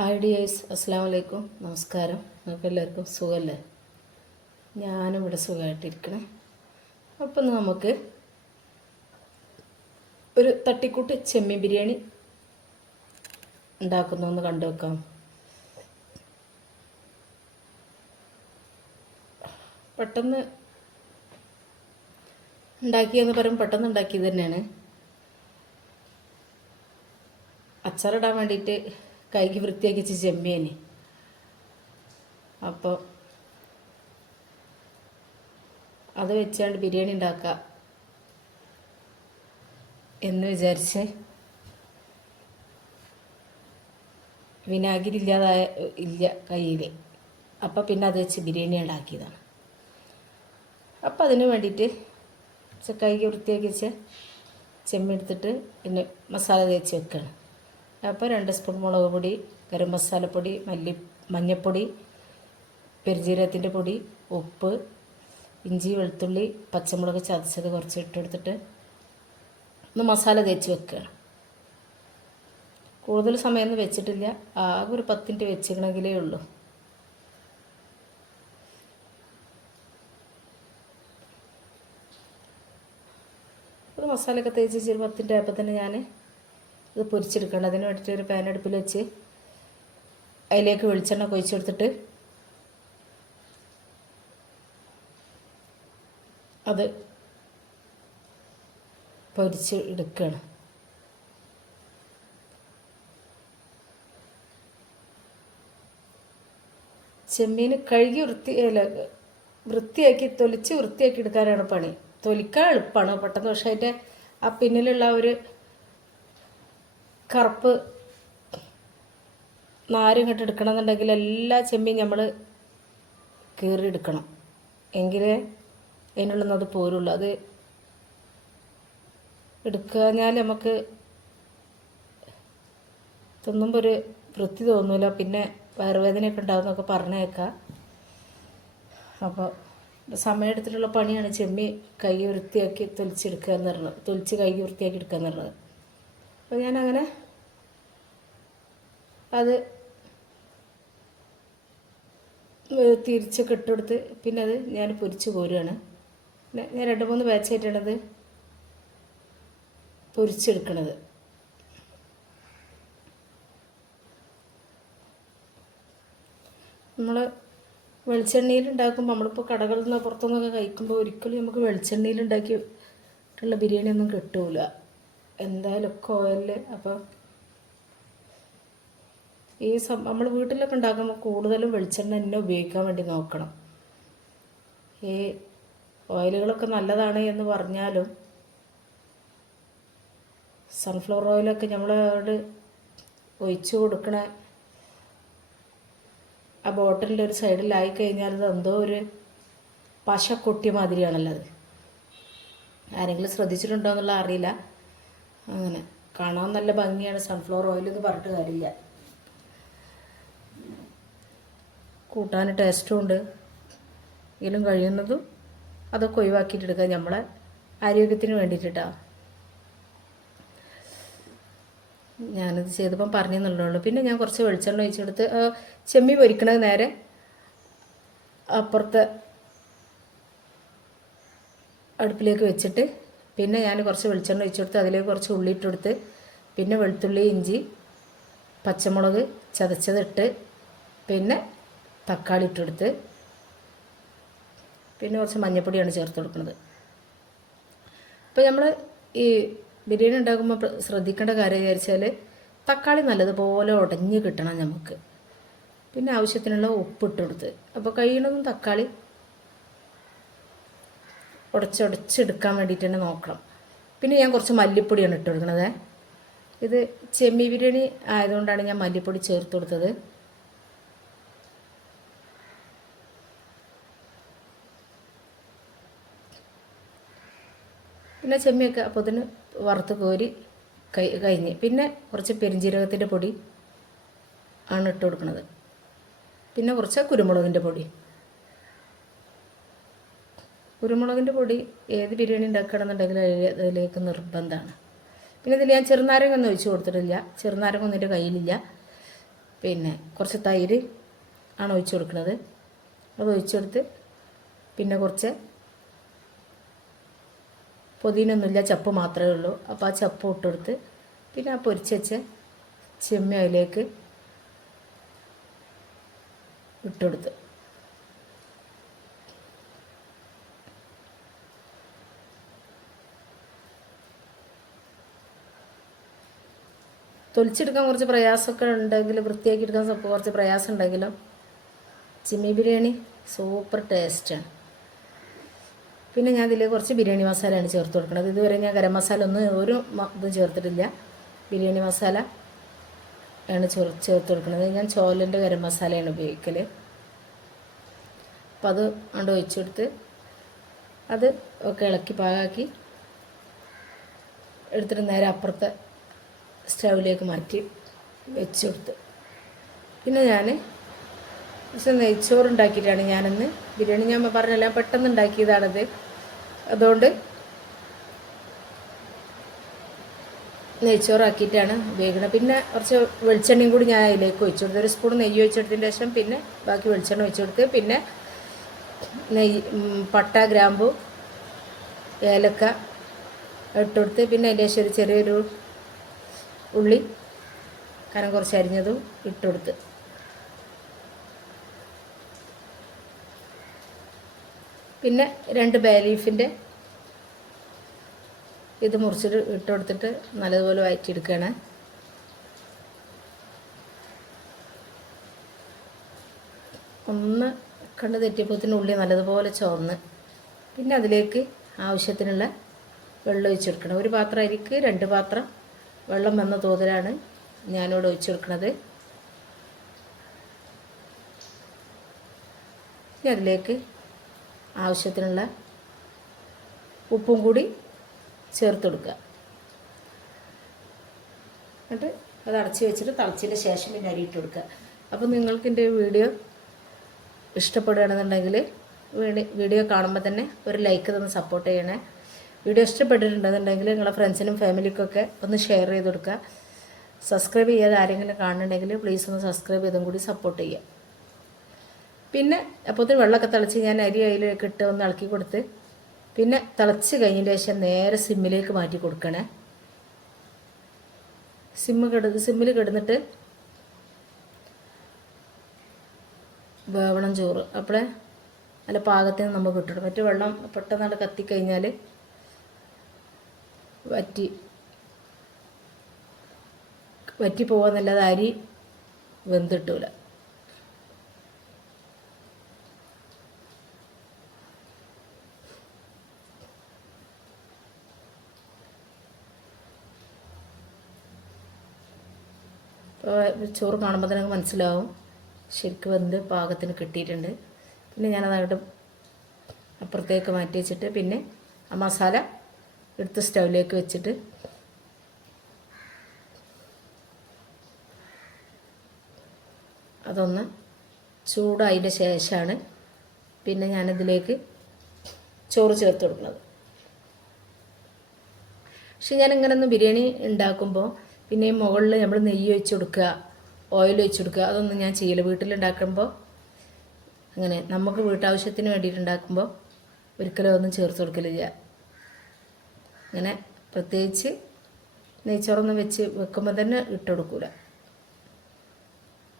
Hi dears, അസ്സാം വലൈക്കും, നമസ്കാരം. നിങ്ങൾക്ക് എല്ലാവർക്കും സുഖമല്ലേ? ഞാനിവിടെ സുഖമായിട്ടിരിക്കണേ. അപ്പം നമുക്ക് ഒരു തട്ടിക്കൂട്ട് ചെമ്മീൻ ബിരിയാണി ഉണ്ടാക്കുന്നൊന്ന് കണ്ടു വെക്കാം. പെട്ടെന്ന് ഉണ്ടാക്കിയെന്ന് പറയും, പെട്ടെന്ന് ഉണ്ടാക്കിയത് തന്നെയാണ്. അച്ചാറിടാൻ വേണ്ടിയിട്ട് കൈക്ക് വൃത്തിയാക്കി വെച്ച് ചെമ്മീന്. അപ്പോൾ അത് വെച്ചാണ്ട് ബിരിയാണി ഉണ്ടാക്കാം എന്ന് വിചാരിച്ച് വിനാഗിരി ഇല്ല കയ്യിൽ. അപ്പോൾ പിന്നെ അത് വെച്ച് ബിരിയാണി ഉണ്ടാക്കിയതാണ്. അപ്പോൾ അതിന് വേണ്ടിയിട്ട് കൈക്ക് വൃത്തിയാക്കി വെച്ച് ചെമ്മീൻ എടുത്തിട്ട് പിന്നെ മസാല തേച്ച് വെക്കുകയാണ്. അപ്പോൾ 2 സ്പൂൺ മുളക് പൊടി, ഗരം മസാലപ്പൊടി, മഞ്ഞൾപ്പൊടി, പെരുംജീരകത്തിൻ്റെ പൊടി, ഉപ്പ്, ഇഞ്ചി, വെളുത്തുള്ളി, പച്ചമുളക് ചതച്ചത് കുറച്ച് ഇട്ടെടുത്തിട്ട് ഒന്ന് മസാല തേച്ച് വെക്കുകയാണ്. കൂടുതൽ സമയമൊന്നും വെച്ചിട്ടില്ല, ആകെ ഒരു 10 മിനിറ്റ് വെച്ചിക്കണമെങ്കിലേ ഉള്ളൂ. അത് മസാലയൊക്കെ തേച്ച് വെച്ച് ഒരു 10 മിനിറ്റ് ആയപ്പോൾ തന്നെ ഞാൻ ഇത് പൊരിച്ചെടുക്കണം. അതിന് വേണ്ടിയിട്ട് ഒരു പാൻ അടുപ്പിൽ വെച്ച് അതിലേക്ക് വെളിച്ചെണ്ണ കൊഴിച്ചെടുത്തിട്ട് അത് പൊരിച്ച് എടുക്കുകയാണ്. ചെമ്മീൻ കഴുകി വൃത്തിയാക്കി തൊലിച്ച് വൃത്തിയാക്കി എടുക്കാനാണ് പണി. തൊലിക്കാൻ എളുപ്പമാണ് പെട്ടെന്ന്. പക്ഷേ അതിൻ്റെ ആ പിന്നിലുള്ള ഒരു കറുപ്പ് നാരും ഇങ്ങോട്ട് എടുക്കണം എന്നുണ്ടെങ്കിൽ എല്ലാ ചെമ്മീൻ നമ്മൾ കീറിയെടുക്കണം, എങ്കിലേ അതിനുള്ളിൽ അത് പോരുള്ളൂ. അത് എടുക്കാഞ്ഞാൽ നമുക്ക് തിന്നുമ്പോൾ ഒരു വൃത്തി തോന്നില്ല, പിന്നെ വയറുവേദനയൊക്കെ ഉണ്ടാകുന്നൊക്കെ പറഞ്ഞേക്കാം. അപ്പോൾ സമയമെടുത്തിട്ടുള്ള പണിയാണ് ചെമ്മീൻ കൈ വൃത്തിയാക്കി തൊലിച്ചെടുക്കുക എന്ന് പറഞ്ഞത്, തൊലിച്ച് കൈ വൃത്തിയാക്കി എടുക്കുക എന്ന് പറഞ്ഞത്. അപ്പോൾ ഞാനങ്ങനെ അത് തിരിച്ചൊക്കെ ഇട്ടെടുത്ത് പിന്നെ അത് ഞാൻ പൊരിച്ച് കോരുകയാണ്. പിന്നെ ഞാൻ 2-3 ബാച്ചായിട്ടാണത് പൊരിച്ചെടുക്കണത്. നമ്മൾ വെളിച്ചെണ്ണയിൽ ഉണ്ടാക്കുമ്പോൾ, നമ്മളിപ്പോൾ കടകളിൽ നിന്ന് പുറത്തുനിന്നൊക്കെ കഴിക്കുമ്പോൾ ഒരിക്കലും നമുക്ക് വെളിച്ചെണ്ണയിൽ ഉണ്ടാക്കിയിട്ടുള്ള ബിരിയാണി ഒന്നും കിട്ടൂല, എന്തായാലും ഒക്കെ ഓയിലിൽ. അപ്പോൾ ഈ നമ്മൾ വീട്ടിലൊക്കെ ഉണ്ടാക്കുമ്പോൾ കൂടുതലും വെളിച്ചെണ്ണ തന്നെ ഉപയോഗിക്കാൻ വേണ്ടി നോക്കണം. ഈ ഓയിലുകളൊക്കെ നല്ലതാണ് എന്ന് പറഞ്ഞാലും സൺഫ്ലവർ ഓയിലൊക്കെ നമ്മളോട് ഒഴിച്ചു കൊടുക്കണ ആ ബോട്ടിലിൻ്റെ ഒരു സൈഡിലായി കഴിഞ്ഞാൽ അത് എന്തോ ഒരു പശ കൊട്ടിയ മാതിരിയാണല്ലോ അത്. ആരെങ്കിലും ശ്രദ്ധിച്ചിട്ടുണ്ടോ എന്നുള്ള അറിയില്ല. അങ്ങനെ കാണാൻ നല്ല ഭംഗിയാണ് സൺഫ്ലവർ ഓയിൽ എന്ന് പറഞ്ഞിട്ട് കാര്യമില്ല, കൂട്ടാൻ ടേസ്റ്റും ഉണ്ട്. എങ്കിലും കഴിയുന്നതും അതൊക്കെ ഒഴിവാക്കിയിട്ടെടുക്കുക, നമ്മളെ ആരോഗ്യത്തിന് വേണ്ടിയിട്ടാണ് ഞാനിത് ചെയ്തപ്പം പറഞ്ഞെന്നുള്ളൂ. പിന്നെ ഞാൻ കുറച്ച് വെളിച്ചെണ്ണ ഒഴിച്ചെടുത്ത് ചെമ്മീൻ പൊരിക്കണത് നേരെ അപ്പുറത്തെ അടുപ്പിലേക്ക് വെച്ചിട്ട് പിന്നെ ഞാൻ കുറച്ച് വെളിച്ചെണ്ണ ഒഴിച്ചെടുത്ത് അതിലേക്ക് കുറച്ച് ഉള്ളി ഇട്ടെടുത്ത് പിന്നെ വെളുത്തുള്ളി, ഇഞ്ചി, പച്ചമുളക് ചതച്ചതിട്ട് പിന്നെ തക്കാളി ഇട്ടെടുത്ത് പിന്നെ കുറച്ച് മഞ്ഞൾപ്പൊടിയാണ് ചേർത്ത് കൊടുക്കുന്നത്. അപ്പോൾ നമ്മൾ ഈ ബിരിയാണി ഉണ്ടാക്കുമ്പോൾ ശ്രദ്ധിക്കേണ്ട കാര്യം വിചാരിച്ചാൽ തക്കാളി നല്ലതുപോലെ ഉടഞ്ഞ് കിട്ടണം നമുക്ക്. പിന്നെ ആവശ്യത്തിനുള്ള ഉപ്പിട്ട് കൊടുത്ത്, അപ്പോൾ കഴിയണതും തക്കാളി ഉടച്ചെടുക്കാൻ വേണ്ടിയിട്ട് തന്നെ നോക്കണം. പിന്നെ ഞാൻ കുറച്ച് മല്ലിപ്പൊടിയാണ് ഇട്ട് കൊടുക്കുന്നത്. ഇത് ചെമ്മീൻ ബിരിയാണി ആയതുകൊണ്ടാണ് ഞാൻ മല്ലിപ്പൊടി ചേർത്ത് കൊടുത്തത്. പിന്നെ ചെമ്മിയൊക്കെ അപ്പോൾ അതിന് വറുത്ത് കോരി കഴിഞ്ഞ് പിന്നെ കുറച്ച് പെരുംജീരകത്തിൻ്റെ പൊടി ആണ് ഇട്ട് കൊടുക്കുന്നത്. പിന്നെ കുറച്ച് കുരുമുളകിൻ്റെ പൊടി. കുരുമുളകിൻ്റെ പൊടി ഏത് ബിരിയാണി ഉണ്ടാക്കുകയാണെന്നുണ്ടെങ്കിൽ അതിലേക്ക് നിർബന്ധമാണ്. പിന്നെ ഇതിൽ ഞാൻ ചെറുനാരങ്ങ ഒന്നും ഒഴിച്ച് കൊടുത്തിട്ടില്ല, ചെറുനാരങ്ങ ഒന്നും എൻ്റെ കയ്യിലില്ല. പിന്നെ കുറച്ച് തൈര് ആണ് ഒഴിച്ച് കൊടുക്കുന്നത്. അത് ഒഴിച്ചെടുത്ത് പിന്നെ കുറച്ച് പൊതിനൊന്നുമില്ല, ചപ്പ് മാത്രമേ ഉള്ളൂ. അപ്പോൾ ആ ചപ്പ് ഇട്ടെടുത്ത് പിന്നെ ആ പൊരിച്ച് വെച്ച ചെമ്മീൻ അതിലേക്ക് ഇട്ടെടുത്ത് തൊലിച്ചെടുക്കാൻ കുറച്ച് പ്രയാസമൊക്കെ ഉണ്ടെങ്കിലും, വൃത്തിയാക്കി എടുക്കാൻ കുറച്ച് പ്രയാസം ഉണ്ടെങ്കിലും ചെമ്മീൻ ബിരിയാണി സൂപ്പർ ടേസ്റ്റാണ്. പിന്നെ ഞാൻ ഇതിൽ കുറച്ച് ബിരിയാണി മസാലയാണ് ചേർത്ത് കൊടുക്കുന്നത്. ഇതുവരെ ഞാൻ ഗരം മസാല ഒന്നും ഇതും ചേർത്തിട്ടില്ല. ബിരിയാണി മസാല ആണ് ചേർത്ത് കൊടുക്കുന്നത്. ഞാൻ ചോലൻ്റെ ഗരം മസാലയാണ് ഉപയോഗിക്കൽ. അപ്പം അത് കൊണ്ട് ഒഴിച്ചെടുത്ത് അത് ഒക്കെ ഇളക്കി പാകാക്കി എടുത്തിട്ട് നേരെ അപ്പുറത്തെ സ്റ്റൗവിലേക്ക് മാറ്റി വെച്ച് കൊടുത്ത് പിന്നെ ഞാൻ പക്ഷെ നെയ്ച്ചോറുണ്ടാക്കിയിട്ടാണ് ഞാനിന്ന് ബിരിയാണി. ഞാൻ പറഞ്ഞല്ല, പെട്ടെന്ന് ഉണ്ടാക്കിയതാണത്. അതുകൊണ്ട് നെയ്ച്ചോറാക്കിയിട്ടാണ് ഉപയോഗിക്കുന്നത്. പിന്നെ കുറച്ച് വെളിച്ചെണ്ണയും കൂടി ഞാൻ അതിലേക്ക് ഒഴിച്ചു കൊടുത്തു. ഒരു സ്പൂൺ നെയ്യ് ഒഴിച്ചെടുത്തതിന് ശേഷം പിന്നെ ബാക്കി വെളിച്ചെണ്ണ ഒഴിച്ചു കൊടുത്ത് പിന്നെ പട്ട, ഗ്രാമ്പു, ഏലക്ക ഇട്ടുകൊടുത്ത് പിന്നെ അതിൻ്റെ ശേഷം ഒരു ചെറിയൊരു ഉള്ളി കനം കുറച്ച് അരിഞ്ഞതും ഇട്ടുകൊടുത്ത് പിന്നെ 2 ബേ ലീഫിൻ്റെ ഇത് മുറിച്ചിട്ട് ഇട്ടുകൊടുത്തിട്ട് നല്ലതുപോലെ വഴറ്റിയെടുക്കുകയാണ്. ഒന്ന് കണ്ട് തെറ്റിയപ്പോഴത്തിന് ഉള്ളി നല്ലതുപോലെ ചുവന്ന് പിന്നെ അതിലേക്ക് ആവശ്യത്തിനുള്ള വെള്ളം ഒഴിച്ചെടുക്കണം. ഒരു പാത്രം അരിക്ക് 2 പാത്രം വെള്ളം വന്ന തോതിലാണ് ഞാനിവിടെ ഒഴിച്ചെടുക്കുന്നത്. ഇനി അതിലേക്ക് ആവശ്യത്തിനുള്ള ഉപ്പും കൂടി ചേർത്ത് കൊടുക്കുക. എന്നിട്ട് അത് അടച്ച് വെച്ചിട്ട് തിളച്ചതിന് ശേഷം പിന്നെ അരി ഇട്ട് കൊടുക്കുക. അപ്പോൾ നിങ്ങൾക്ക് എൻ്റെ വീഡിയോ ഇഷ്ടപ്പെടുകയാണെന്നുണ്ടെങ്കിൽ വീഡിയോ കാണുമ്പോൾ തന്നെ ഒരു ലൈക്ക് തന്ന് സപ്പോർട്ട് ചെയ്യണേ. വീഡിയോ ഇഷ്ടപ്പെട്ടിട്ടുണ്ടെന്നുണ്ടെങ്കിൽ നിങ്ങളുടെ ഫ്രണ്ട്സിനും ഫാമിലിക്കൊക്കെ ഒന്ന് ഷെയർ ചെയ്ത് കൊടുക്കുക. സബ്സ്ക്രൈബ് ചെയ്യാതെ ആരെങ്കിലും കാണുന്നുണ്ടെങ്കിൽ പ്ലീസ് ഒന്ന് സബ്സ്ക്രൈബ് ചെയ്തും കൂടി സപ്പോർട്ട് ചെയ്യുക. പിന്നെ അപ്പോഴത്തെ വെള്ളമൊക്കെ തിളച്ച് ഞാൻ അരി അതിലേക്ക് ഇട്ട് ഒന്ന് ഇളക്കി കൊടുത്ത് പിന്നെ തിളച്ച് കഴിഞ്ഞതിന് ശേഷം നേരെ സിമ്മിലേക്ക് മാറ്റി കൊടുക്കണേ. സിമ്മിൽ കിടന്നിട്ട് വേവണം ചോറ്. അപ്പോഴേ നല്ല പാകത്തിന് നമുക്ക് കിട്ടണം. മറ്റു വെള്ളം പെട്ടെന്ന് കത്തിക്കഴിഞ്ഞാൽ വറ്റി പോകാന്നല്ലാതെ അരി വെന്തിട്ടൂല. അപ്പോൾ ചോറ് കാണുമ്പോൾ തന്നെ മനസ്സിലാവും ശരിക്കും വെന്ത് പാകത്തിന് കിട്ടിയിട്ടുണ്ട്. പിന്നെ ഞാനതങ്ങോട്ട് അപ്പുറത്തേക്ക് മാറ്റി വെച്ചിട്ട് പിന്നെ ആ മസാല എടുത്ത് സ്റ്റൗവിലേക്ക് വെച്ചിട്ട് അതൊന്ന് ചൂടായതിൻ്റെ ശേഷമാണ് പിന്നെ ഞാനിതിലേക്ക് ചോറ് ചേർത്ത് കൊടുക്കുന്നത്. പക്ഷെ ഞാനിങ്ങനൊന്ന് ബിരിയാണി ഉണ്ടാക്കുമ്പോൾ പിന്നെ മുകളിൽ നമ്മൾ നെയ്യ് ഒഴിച്ച് കൊടുക്കുക, ഓയിൽ ഒഴിച്ച് കൊടുക്കുക, അതൊന്നും ഞാൻ ചെയ്യില്ല. വീട്ടിലുണ്ടാക്കുമ്പോൾ അങ്ങനെ നമുക്ക് വീട്ടാവശ്യത്തിന് വേണ്ടിയിട്ടുണ്ടാക്കുമ്പോൾ ഒരിക്കലും ഒന്നും ചേർത്ത് കൊടുക്കലില്ല. അങ്ങനെ പ്രത്യേകിച്ച് നെയ്ച്ചോറൊന്നും വെക്കുമ്പോൾ തന്നെ ഇട്ട് കൊടുക്കില്ല.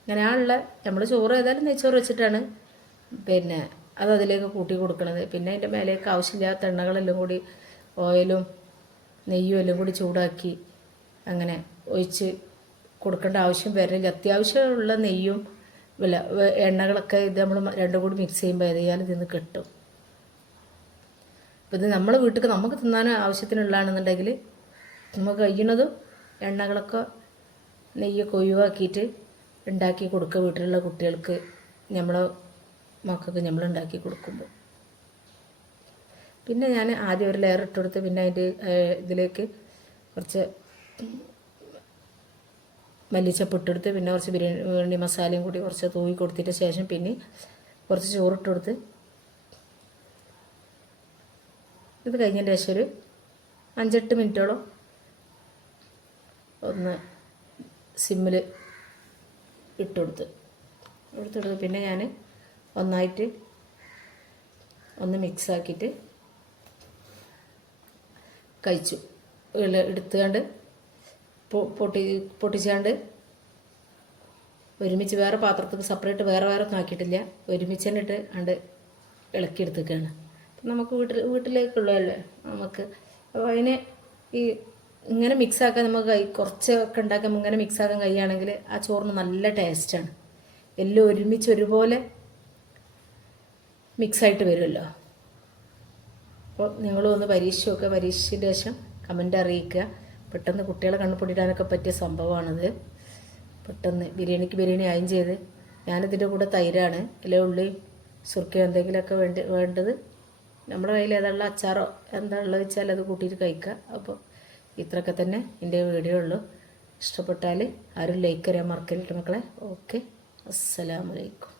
അങ്ങനെയാണുള്ള നമ്മൾ ചോറ് ഏതായാലും നെയ്ച്ചോറ് വെച്ചിട്ടാണ് പിന്നെ അതിലേക്ക് കൂട്ടി കൊടുക്കണത്. പിന്നെ അതിൻ്റെ മേലേക്ക് ആവശ്യമില്ലാത്ത എണ്ണകളെല്ലാം കൂടി ഓയിലും നെയ്യും എല്ലാം കൂടി ചൂടാക്കി അങ്ങനെ ഒഴിച്ച് കൊടുക്കേണ്ട ആവശ്യം വരില്ല. അത്യാവശ്യമുള്ള നെയ്യും എണ്ണകളൊക്കെ ഇത് നമ്മൾ രണ്ടും കൂടി മിക്സ് ചെയ്യുമ്പോൾ ഏതായാലും ഇതിന്ന് കിട്ടും. അപ്പോൾ ഇത് നമ്മളെ വീട്ടിൽ നമുക്ക് തിന്നാൻ ആവശ്യത്തിനുള്ളതാണെന്നുണ്ടെങ്കിൽ നമുക്ക് കഴിയുന്നതും എണ്ണകളൊക്കെ നെയ്യൊക്കെ ഒഴിവാക്കിയിട്ട് ഉണ്ടാക്കി കൊടുക്കുക വീട്ടിലുള്ള കുട്ടികൾക്ക്, നമ്മളെ മക്കൾക്ക് നമ്മൾ ഉണ്ടാക്കി കൊടുക്കുമ്പോൾ. പിന്നെ ഞാൻ ആദ്യം ഒരു ലെയർ ഇട്ട് കൊടുത്ത് പിന്നെ അതിൻ്റെ ഇതിലേക്ക് കുറച്ച് മല്ലിച്ചപ്പ് ഇട്ടെടുത്ത് പിന്നെ കുറച്ച് ബിരിയാണി മസാലയും കൂടി കുറച്ച് തൂവി കൊടുത്തിട്ട് ശേഷം പിന്നെ കുറച്ച് ചോറിട്ട് കൊടുത്ത് ഇത് കഴിഞ്ഞതിൻ്റെ ശേഷം ഒരു 5-8 മിനിറ്റോളം ഒന്ന് സിമ്മിൽ എടുത്തെടുത്ത് പിന്നെ ഞാൻ ഒന്നായിട്ട് ഒന്ന് മിക്സാക്കിയിട്ട് കഴിച്ചു. എടുത്തുകൊണ്ട് പൊട്ടിച്ചാണ്ട് ഒരുമിച്ച് വേറെ പാത്രത്തിൽ സെപ്പറേറ്റ് വേറെ ഒന്നും ആക്കിയിട്ടില്ല. ഒരുമിച്ച് തന്നെ ഇട്ട് കണ്ട് ഇളക്കിയെടുത്തേക്കാണ്. നമുക്ക് വീട്ടിലേക്കുള്ളതല്ലേ നമുക്ക്. അപ്പോൾ അതിനെ ഈ ഇങ്ങനെ മിക്സാക്കാൻ നമുക്ക് കുറച്ചൊക്കെ ഉണ്ടാക്കാൻ ഇങ്ങനെ മിക്സാക്കാൻ കഴിയുകയാണെങ്കിൽ ആ ചോറിന് നല്ല ടേസ്റ്റാണ്. എല്ലാം ഒരുമിച്ച് ഒരുപോലെ മിക്സായിട്ട് വരുമല്ലോ. അപ്പോൾ നിങ്ങളും ഒന്ന് പരീക്ഷിച്ച് പരീക്ഷിച്ചതിന് ശേഷം കമൻ്റ് അറിയിക്കുക. പെട്ടെന്ന് കുട്ടികളെ കണ്ണുപൊടിയിടാനൊക്കെ പറ്റിയ സംഭവമാണിത്. പെട്ടെന്ന് ബിരിയാണി ആയും ചെയ്ത്. ഞാനിതിൻ്റെ കൂടെ തൈരാണ്, ഇല്ല ഉള്ളി സുർക്കയോ എന്തെങ്കിലുമൊക്കെ വേണ്ടത് നമ്മുടെ കയ്യിൽ ഏതാണുള്ള അച്ചാറോ എന്താ ഉള്ളത് വെച്ചാൽ അത് കൂട്ടിയിട്ട് കഴിക്കുക. അപ്പോൾ ഇത്രയൊക്കെ തന്നെ എൻ്റെ വീഡിയോ ഉള്ളൂ. ഇഷ്ടപ്പെട്ടാൽ ആരും ലൈക്ക് ചെയ്യാൻ മറക്കരുത് മക്കളെ. ഓക്കെ, അസ്സലാമു അലൈക്കും.